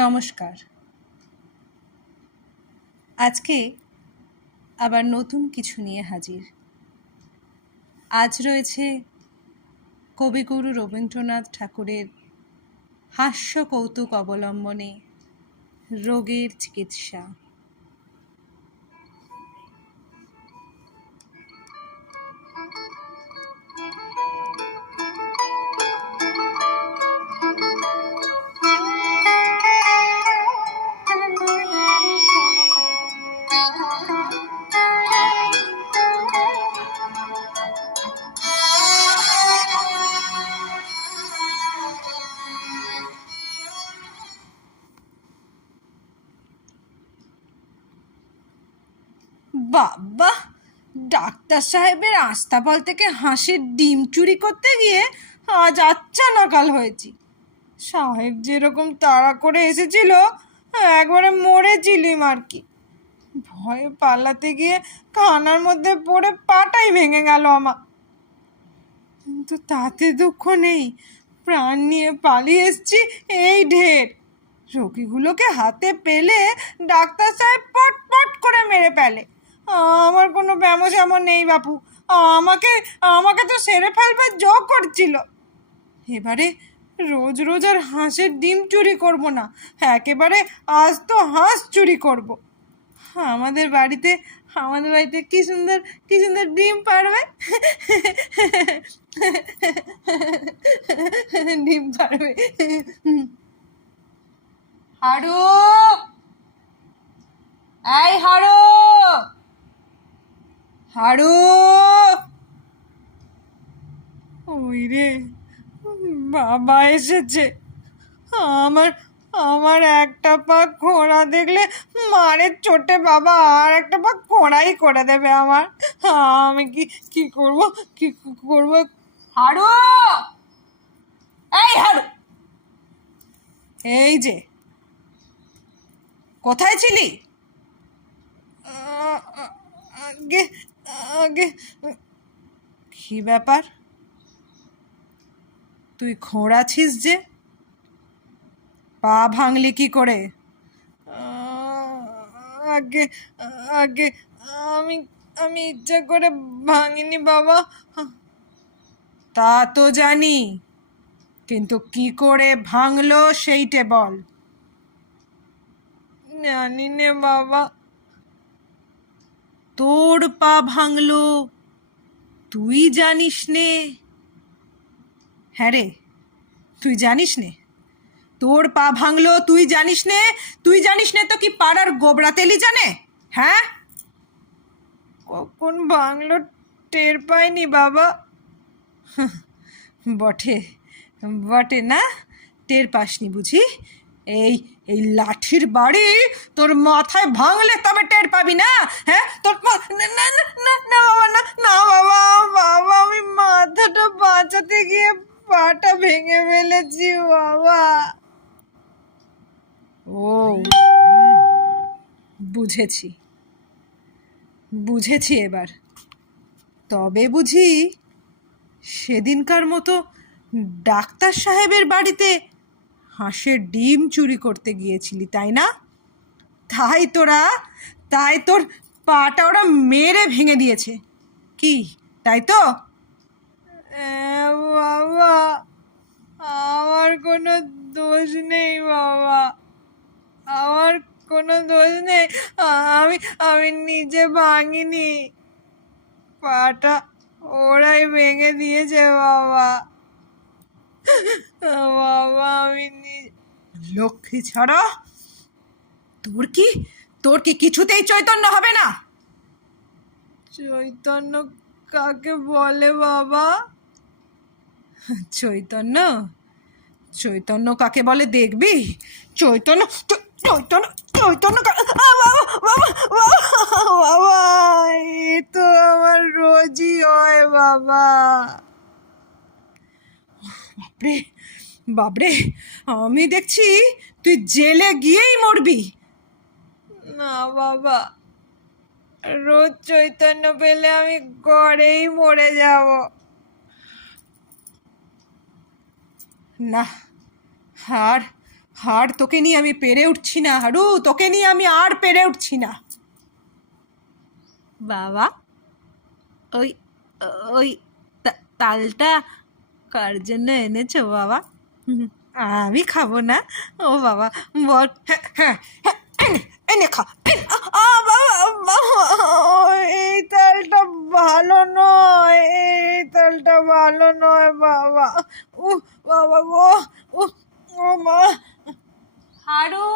নমস্কার। আজকে আবার নতুন কিছু নিয়ে হাজির। আজ রয়েছে কবিগুরু রবীন্দ্রনাথ ঠাকুরের হাস্য কৌতুক অবলম্বনে রোগের চিকিৎসা। বাবা, ডাক্তার সাহেবের আস্তাবল থেকে হাঁসের ডিম চুরি করতে গিয়ে আজ আচ্ছা নাকাল হয়েছি। সাহেব যেরকম তাড়া করে এসেছিল, একবারে মরেছিলিম আর কি। ভয়ে পালাতে গিয়ে কানার মধ্যে পড়ে পাটাই ভেঙে গেল আমার। কিন্তু তাতে দুঃখ নেই, প্রাণ নিয়ে পালিয়ে এসছি এই ঢের। রোগীগুলোকে হাতে পেলে ডাক্তার সাহেব পট পট করে মেরে ফেলে। আমার কোনো ব্যামো স্যামো নেই বাপু, আমাকে আমাকে তো সেরে ফেলবার জোর করছিল। এবারে রোজ রোজ আর হাঁসের ডিম চুরি করব না, একেবারে আজ তো হাঁস চুরি করব। আমাদের বাড়িতে কি সুন্দর ডিম পারবে, ডিম পারবে। হাড়ু, এই হাড়ু, হাড়ু, ওই রে বাবা এসেছে। আমার আমার একটা পা খোঁড়া দেখলে মারের চোটে বাবা আর একটা পা খোঁড়াই করে দেবে আমার। আমি কি করব, কি করব? হাড়ু, এই হাড়ু, এই যে, কোথায় ছিলি? আগে আগে কি ব্যাপার, তুই খোঁড়াছিস যে, পা ভাঙলি কি করে? আগে আগে আমি আমি ইচ্ছা করে ভাঙিনি বাবা। তা তো জানি, কিন্তু কি করে ভাঙলো সেইটে বল। জানি নে বাবা। তোর পা ভাঙলো তুই জানিস নে? হ্যাঁ রে, তুই জানিস নে? তোর পা ভাঙলো তুই জানিস নে? তুই জানিস নে তো কি পাড়ার গোবরা তেলি জানে? হ্যাঁ, কখন ভাঙলো টের পাইনি বাবা। বটে বটে না, টের পাসনি বুঝি? এই এই লাঠির বাড়ি তোর মাথায় ভাঙলে তবে টের পাবি না? হ্যাঁ, তোর না না না না বাবা, না না বাবা, বাবা আমি মাথাটা বাঁচাতে গিয়ে পাটা ভেঙে ফেলেছি বাবা। ও, বুঝেছি বুঝেছি এবার। তবে বুঝি সেদিনকার মতো ডাক্তার সাহেবের বাড়িতে হাঁসের ডিম চুরি করতে গিয়েছিলি, তাই না? তাই তোর পাটা ওরা মেরে ভেঙে দিয়েছে কি, তাই তো? বাবা, আমার কোনো দোষ নেই বাবা, আমার কোনো দোষ নেই। আমি আমি নিজে ভাঙিনি, পাটা ওরাই ভেঙে দিয়েছে বাবা। বাবা আমি লক্ষ্মী ছাড়া, তোর কি কিছুতেই চৈতন্য হবে না? চৈতন্য কাকে বলে বাবা? চৈতন্য, চৈতন্য কাকে বলে দেখবি? চৈতন্য, চৈতন্য, চৈতন্য বাবা, এ তো আমার রোজই হয় বাবা। বাপরে বাপরে, আমি দেখছি তুই জেলে গিয়েই মরবি। না বাবা, রোজ চৈতন্য পেলে আমি ঘরেই মরে যাব। না, হার হার তোকে নিয়ে আমি পেরে উঠছি না হারু, তোকে নিয়ে আমি আর পেরে উঠছি না। বাবা, ওই ওই তালটা কার জন্য এনেছো বাবা? আমি খাবো না। ও বাবা বল। হ্যাঁ হ্যাঁ হ্যাঁ, এনে খা। বাবা, এই তালটা ভালো নয়, এই তালটা ভালো নয় বাবা। ও বাবা গো, ও ও মা। হারু,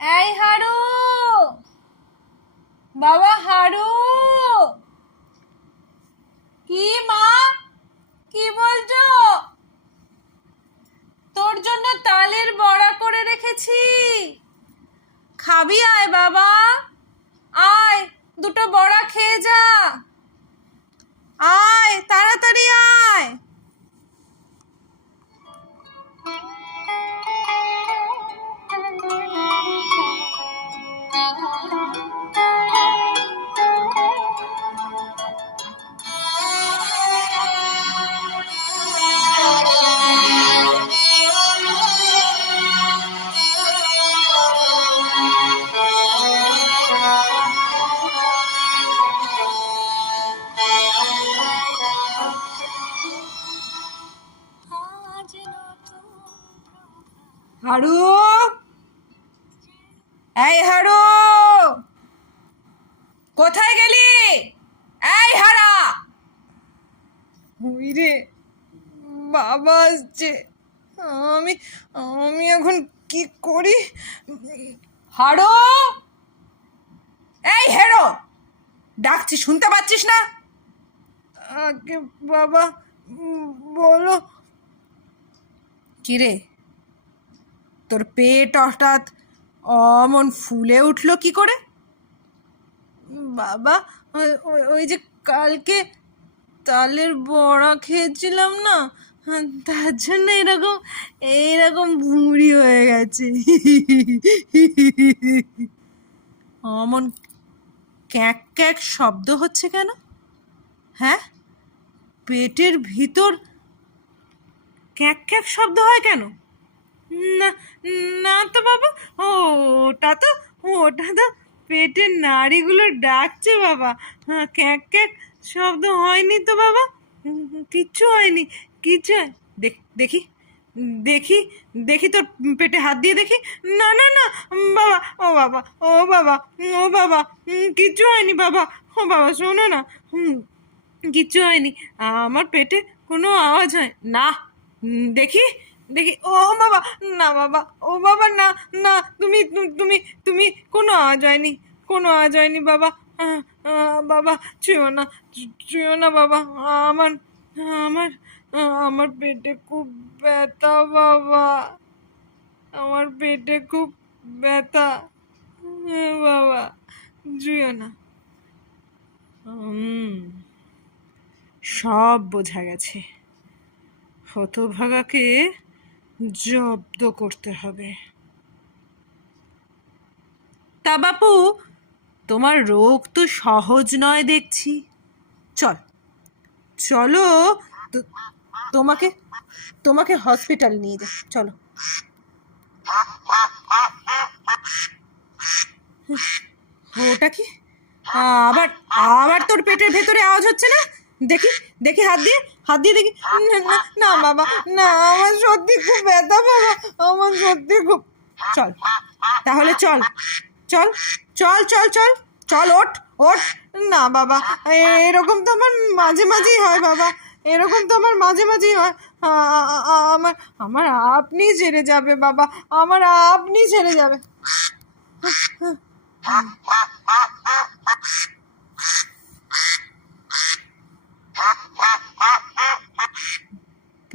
এই হারু, বাবা হারু। কি মা, কি বলছো? তোর জন্য তালের বড়া করে রেখেছি, খাবি? আয় বাবা, আয়, দুটো বড়া খেয়ে যা। আয় তাড়াতাড়ি আয়। হারু, এই হারু, কোথায় গেলি? এই হারা। ওই রে, বাবা আসছে। আমি আমি এখন কি করি? হারু, এই হেরো, ডাকছি শুনতে পাচ্ছিস না? আগে বাবা, বলো। কিরে, তোর পেট হঠাৎ অমন ফুলে উঠলো কি করে? বাবা, ওই যে কালকে তালের বড়া খেয়েছিলাম না, তার জন্য এরকম এইরকম ভুঁড়ি হয়ে গেছে। অমন ক্যাক ক্যাক শব্দ হচ্ছে কেন? হ্যাঁ, পেটের ভিতর ক্যাক ক্যাক শব্দ হয় কেন? না, না তো বাবা, ওটা তো পেটের নাড়িগুলো ডাকছে বাবা। হ্যাঁ, ক্যাক ক্যাক শব্দ হয়নি তো বাবা, কিচ্ছু হয়নি, কিচ্ছু। দেখি দেখি দেখি তোর পেটে হাত দিয়ে দেখি। না না না বাবা, ও বাবা, ও বাবা, ও বাবা, কিচ্ছু হয়নি বাবা। ও বাবা শোনো না, কিচ্ছু হয়নি, আমার পেটে কোনো আওয়াজ হয় না। দেখি দেখি, ও বাবা, না বাবা, ও বাবা, না না, তুমি তুমি তুমি কোনো আওয়াজ হয়নি, কোনো আওয়াজ হয়নি বাবা। বাবা ছুঁয়ো না, ছুঁয়ো না বাবা। আমার আমার আমার পেটে খুব ব্যথা বাবা, আমার পেটে খুব ব্যথা বাবা, ছুঁয়ো না। সব বোঝা গেছে, হতভাগাকে জব্দ করতে হবে। তা বাপু, তোমার রোগ তো সহজ নয় দেখছি। চলো, তোমাকে তোমাকে হসপিটাল নিয়ে যাই, চলো। ওটা কি? আবার আবার তোর পেটের ভেতরে আওয়াজ হচ্ছে না? দেখি দেখি, হাত দিয়ে দেখি। না না বাবা, না, আমার সত্যি খুব ব্যথা বাবা, আমার সত্যি খুব। চল তাহলে, চল চল চল চল চল চল, ওঠ ওঠ। না বাবা, এরকম তো আমার মাঝে মাঝেই হয় বাবা, এরকম তো আমার মাঝে মাঝেই হয়। আমার আমার আপনি ছেড়ে যাবে বাবা, আমার আপনি ছেড়ে যাবে।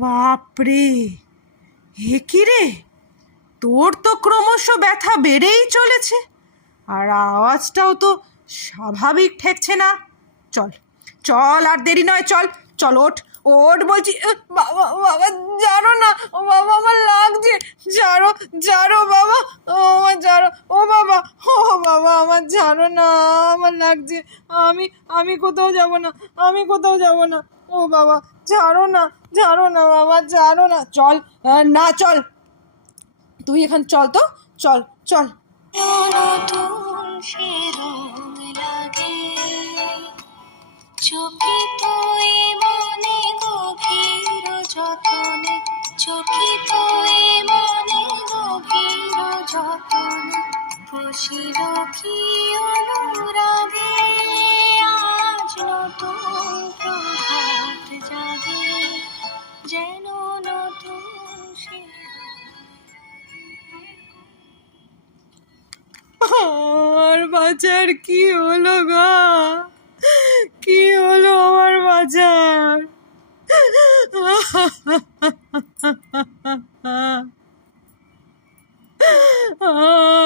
বাপরে, এ কি রে, তোর তো ক্রমশ ব্যথা বেড়েই চলেছে, আর আওয়াজটাও তো স্বাভাবিক ঠেকছে না। চল চল, আর দেরি নয়, চল চল, ওঠ ওঠ বলছি। বাবা বাবা, জানো না, ও বাবা আমার লাগছে, জানো জানো বাবা, ও আমার জানো, ও বাবা, ও বাবা আমার জানো না, আমার লাগছে, আমি আমি কোথাও যাব না, আমি কোথাও যাব না, ও বাবা জানো না, জানো না বাবা, জানো না, চল, না চল, তুই এখান চল তো, চল চল। নতুন সে রং লাগে, চকিত এ মনে গভীর যতনে, চকিত এ মনে গভীর যতনে, বসিল কি অনুরাগে, আজ নতুন প্রভাত জাগে, যেন নতুন সে আমার বাচ্চার কি হলো গা, কি হলো আমার বাচ্চার?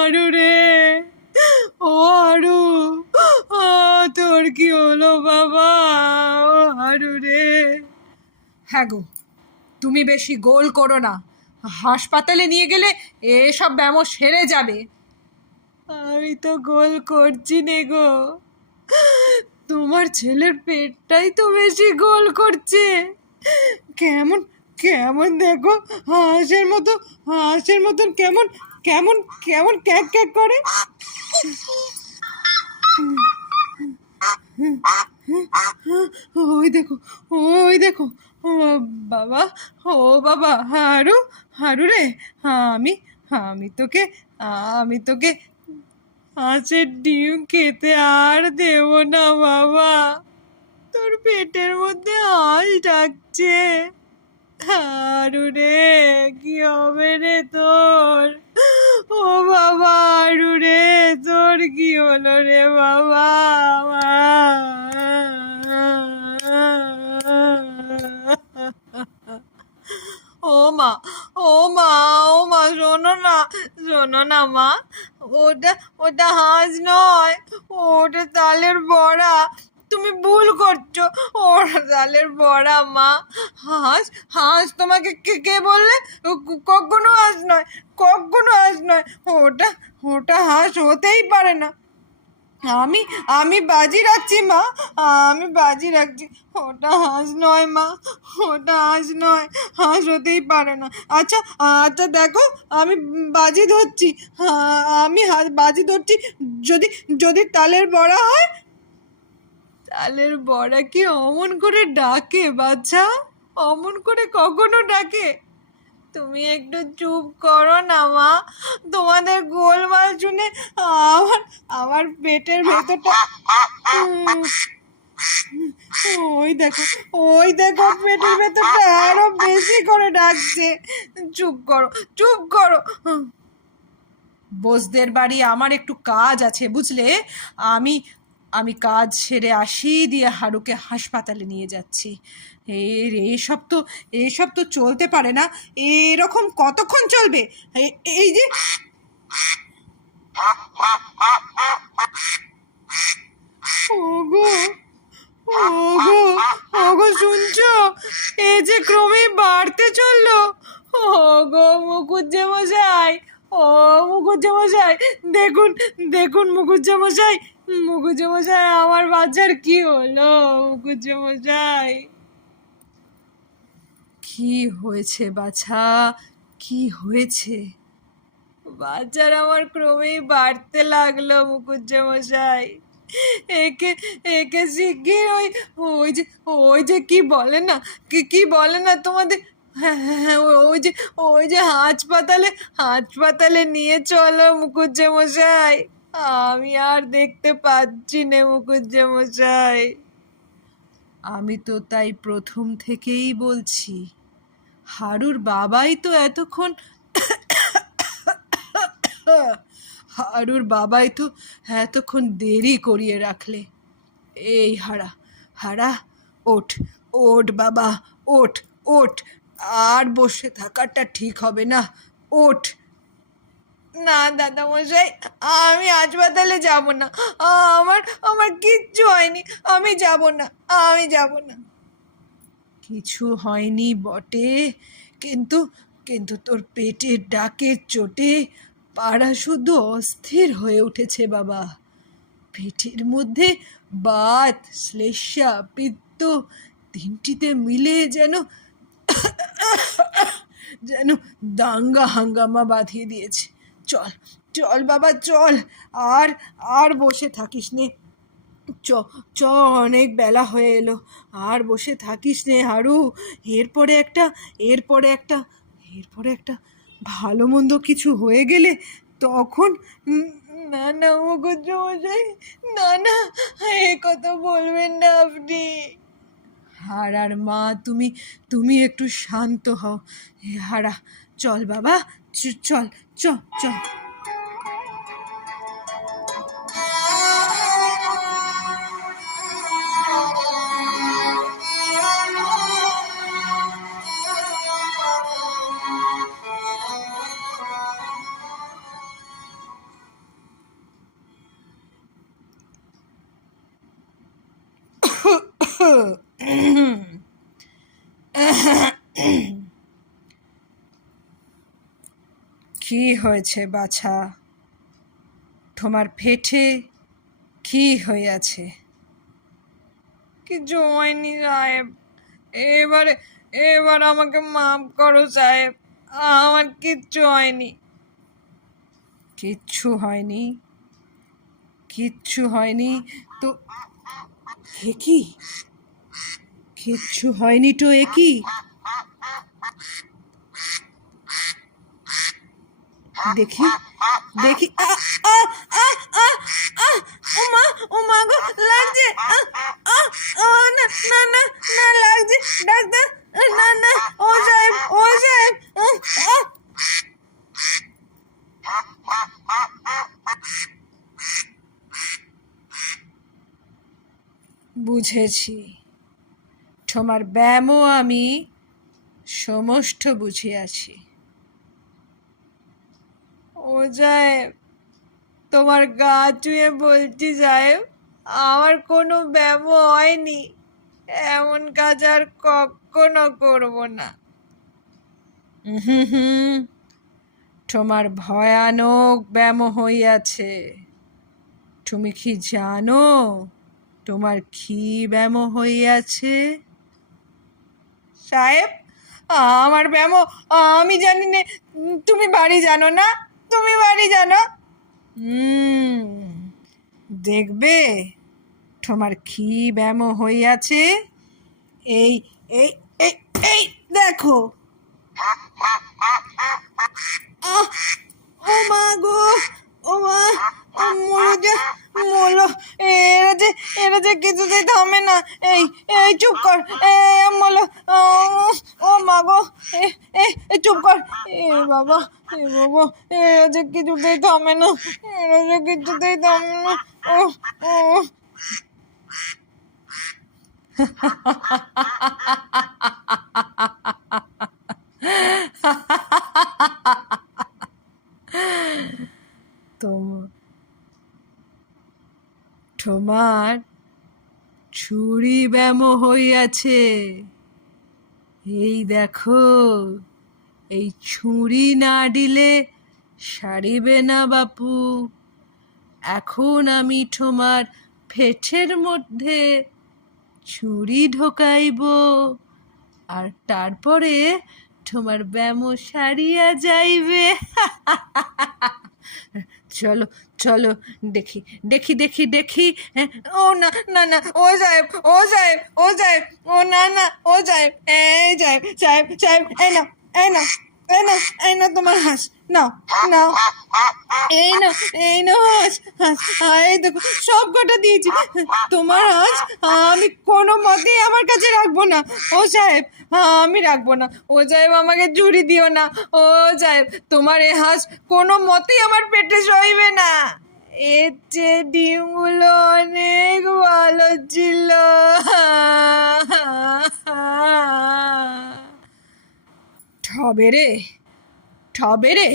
আরু রে, ও আরু, তোর কি হলো বাবা, ও আরু রে। হ্যাঁ গো, তুমি বেশি গোল করো না, হাসপাতালে নিয়ে গেলে এসব ব্যামো সেরে যাবে। আমি তো গোল করছি নে গো, তোমার ছেলের পেটটাই তো বেশি গোল করছে। কেমন কেমন দেখো, হাঁসের মতন কেমন কেমন কেমন ক্যাক ক্যাক করে। ওই দেখো, ওই দেখো, ও বাবা, ও বাবা, হারু, হারু রে, আমি আমি তোকে আমি তোকে হাঁসের ডিম খেতে আর দেব না বাবা, তোর পেটের মধ্যে হাঁস ডাকছে। হারু রে, কি হবে রে তোর, ও বাবা হারু রে, তোর কি হলো রে বাবা। ও মা, ও মা, ও মা, শোনো না, শোনো না মা, ওটা ওটা হাঁস নয়, ওটা তালের বড়া, তুমি ভুল করছো, ওটা তালের বড়া মা। হাঁস, হাঁস তোমাকে কে কে বললে? কখনো হাঁস নয়, কখনো হাঁস নয়, ওটা ওটা হাঁস হতেই পারে না। আমি আমি বাজি রাখছি মা, আমি বাজি রাখছি, ওটা হাঁস নয় মা, ওটা হাঁস নয়, হাঁস হতেই পারে না। আচ্ছা আচ্ছা দেখো, আমি বাজি ধরছি, আমি বাজি ধরছি, যদি যদি তালের বড়া হয়। তালের বড়া কি অমন করে ডাকে বাচ্চা, অমন করে কখনো ডাকে? তুমি একটু চুপ করো না মা, তোমাদের গোলমাল শুনে আমার আমার পেটের ভেতরটা, ওই দেখো, ওই দেখো, পেটের ভেতরটা আরো বেশি করে ডাকছে। চুপ করো, চুপ করো। বোসদের বাড়ি আমার একটু কাজ আছে বুঝলে, আমি আমি কাজ সেরে আসি, দিয়ে হারুকে হাসপাতালে নিয়ে যাচ্ছি। এইসব তো চলতে পারে না, এরকম কতক্ষণ চলবে? এই যে, ওগো, ওগো, ওগো শুনছো, এই যে ক্রমেই বাড়তে চললো। ওগো মুখুজ্জেমশাই, ও মুখুজ্জেমশাই, দেখুন দেখুন মুখুজ্জেমশাই, মুখুজ্জেমশাই, আমার বাচ্চার কি হলো মুখুজ্জেমশাই? কি হয়েছে বাছা, কি হয়েছে? বাচ্চার আমার ক্রমেই বাড়তে লাগলো মুখুজ্জেমশাই, একে একে শিগগির ওই ওই যে কি বলে না, কি বলে না তোমাদের, হ্যাঁ হ্যাঁ হ্যাঁ, ওই যে হাসপাতালে নিয়ে চলো মুখুজ্জেমশাই, আমি আর দেখতে পাচ্ছি না মুখুজ্জেমশাই। আমি তো তাই প্রথম থেকেই বলছি, হারুর বাবাই তো এতক্ষণ দেরি করিয়ে রাখলে। এই হারা, হারা, ওঠ, ওঠ বাবা, ওঠ, ওঠ, আর বসে থাকাটা ঠিক হবে না, ওঠ। না দাদামশাই, আমি হাসপাতালে যাব না। আমার আমার কিচ্ছু হয়নি, আমি যাব না, আমি যাব না। কিছু হয়নি বটে, কিন্তু কিন্তু তোর পেটের ডাকের চোটে পাড়া শুদ্ধ অস্থির হয়ে উঠেছে বাবা। পেটের মধ্যে বাত, শ্লেষ্মা, পিত্ত তিনটিতে মিলে যেন যেন দাঙ্গা হাঙ্গামা বাঁধিয়ে দিয়েছে। চল চল বাবা চল, আর আর বসে থাকিস নে। চ চ, অনেক বেলা হয়ে এলো, আর বসে থাকিস নে হারু। এরপরে একটা এরপরে একটা এরপরে একটা ভালো মন্দ কিছু হয়ে গেলে তখন না না মুখুজ্জমশাই, না না, এ কথা বলবেন না আপনি। হারার মা, তুমি তুমি একটু শান্ত হও। হারা, চল বাবা, চল চল চল। কি হয়েছে বাছা? তোমার পেটে কি হইয়াছে? কিছু হয়নি সাহেব, এবারে এবার আমাকে মাফ করো সাহেব, আমার কিচ্ছু হয়নি। কিচ্ছু হয়নি? কিচ্ছু হয়নি তো এ কি? কিচ্ছু হয়নি তো এ কি? দেখি দেখি, আ আ আ আ আ, ও মা, ও মা গো, লাগছে, আ আ আ, না না না না, লাগছে ডাক্তার, না না, ও সাহেব, ও সাহেব, আ। বুঝেছি, তোমার ব্যায়ামও আমি সমস্ত বুঝিয়াছি। ও সাহেব, তোমার গা চুয়ে বলছি সাহেব, আমার কোনো ব্যায়াম হয়নি, এমন কাজ আর কখনো করব না। হুম, তোমার ভয়ানক ব্যায়াম হইয়াছে। তুমি কি জানো তোমার কি ব্যায়াম হইয়াছে? সাহেব, আমার ব্যায়াম আমি জানি না, তুমি বাড়ি জানো না, তুমি বাড়ি জানো। দেখবে তোমার কি ব্যায়াম হইয়াছে। এই এই এই এই দেখো। আহ, ও মা গো, ও মা, মলো যে, মলো, এরা যে কিছুতেই থামে না। এই এই চুপ কর, মলো, ও মা গো, চুপ কর। বাবা, বাবা, এরা যে কিছুতেই থামে না, এরা যে কিছুতেই থামে না। ও ও তোমার ছুরি ব্যায়াম হইয়াছে। এই দেখো, এই ছুরি না দিলে সারিবে না বাপু। এখন আমি তোমার পেটের মধ্যে ছুরি ঢোকাইব, আর তারপরে তোমার ব্যায়াম সারিয়া যাইবে। চলো চলো, দেখি দেখি দেখি দেখি। ও না না না, ও সাহেব, ও সাহেব, ও সাহেব, ও না না, ও সাহেব, এই সাহেব, সাহেব, সাহেব, এই না, এই না, এই না, এই না তোমার হাঁস, নাও নাও, এই না, এই না হাঁস, হাঁস, এই দেখো সব কটা দিয়েছি। তোমার হাঁস আমি কোনো মতেই আমার কাছে রাখবো না। ও সাহেব, আমি রাখবো না। ও সাহেব, আমাকে চুরি দিও না। ও সাহেব, তোমার এই হাঁস কোনো মতেই আমার পেটে সইবে না। এর চেয়ে ডিমগুলো অনেক ভালো ছিল। ঠবে রে, ঠবে রে,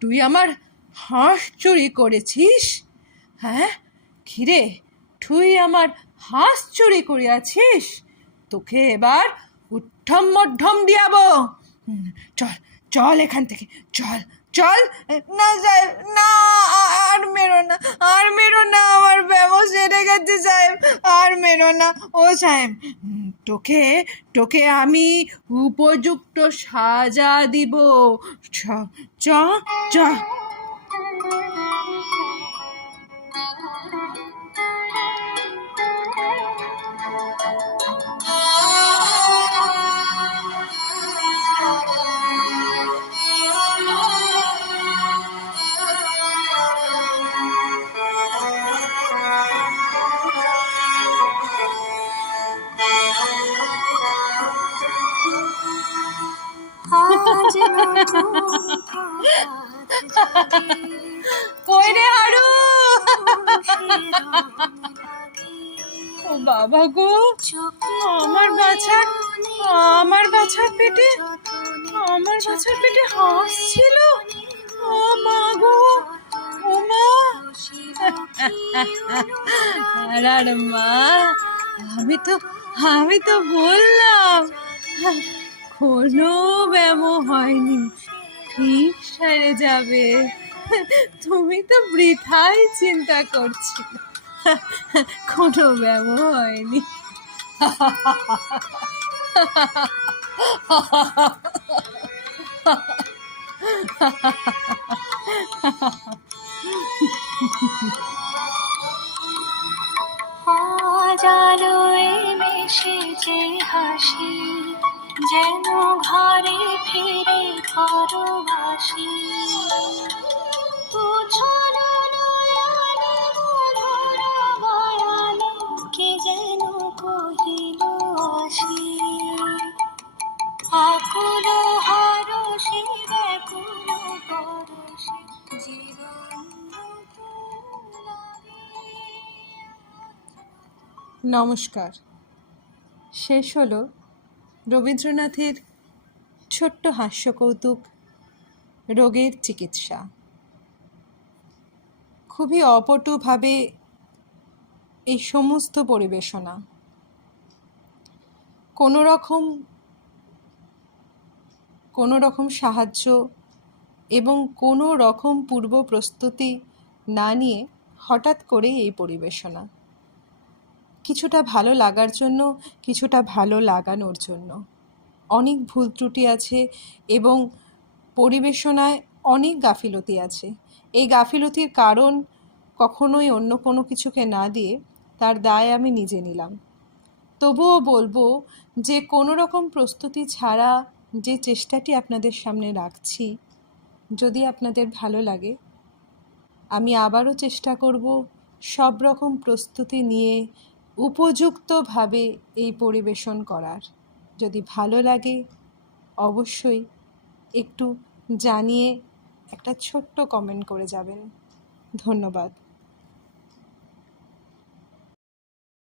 তুই আমার হাঁস চুরি করেছিস? হ্যাঁ, খিরে, তুই আমার হাঁস চুরি করিয়াছিস? তোকে এবার উঠ্ঠম মধ্যম দিয়াবো। চল, চল এখান থেকে, চল, চল। না সাহেব, না, আর মেরো না, আর মেরো না, আমার ব্যবসা সেরে গেছে সাহেব, আর মেরো না। ও সাহেব, তোকে তোকে আমি উপযুক্ত সাজা দিব। চ চ চ। আজ নতুন প্রভাত কই রে হারু? লাগে। ও বাবা গো, চোখে আমার বাছার, আমার বাছার পেটে, আমার বাছার পেটে হাঁস ছিল। ও মা গো, ও মা। আর মা, আমি তো বললাম কোনো ব্যামো হয়নি, ঠিক সেরে যাবে। তুমি তো বৃথাই চিন্তা করছিলে, কোনো ব্যামো হয়নি। আজ আলোয় মিশেছে হাসি, যেন ঘরে ফিরে পরবাসী। তুছলো নয়নে মধুর বয়ানে, কে যেন কহিল আসি। আকুল হরষে ব্যাকুল পরশে, জীবন নতুন লাগে। নমস্কার। শেষ হলো রবীন্দ্রনাথের ছোট্ট হাস্যকৌতুক রোগের চিকিৎসা। খুবই অপটুভাবে এই সমস্ত পরিবেশনা, কোনো রকম সাহায্য এবং কোনো রকম পূর্ব প্রস্তুতি না নিয়ে হঠাৎ করেই এই পরিবেশনা, কিছুটা ভালো লাগার জন্য, কিছুটা ভালো লাগানোর জন্য। অনেক ভুল ত্রুটি আছে এবং পরিবেশনায় অনেক গাফিলতি আছে। এই গাফিলতির কারণ কখনোই অন্য কোনো কিছুকে না দিয়ে তার দায় আমি নিজে নিলাম। তবুও বলবো যে কোনো রকম প্রস্তুতি ছাড়া যে চেষ্টাটি আপনাদের সামনে রাখছি, যদি আপনাদের ভালো লাগে, আমি আবারও চেষ্টা করব সব রকম প্রস্তুতি নিয়ে উপযুক্তভাবে এই পরিবেশন করার। যদি ভালো লাগে অবশ্যই একটু জানিয়ে একটা ছোট্ট কমেন্ট করে যাবেন। ধন্যবাদ।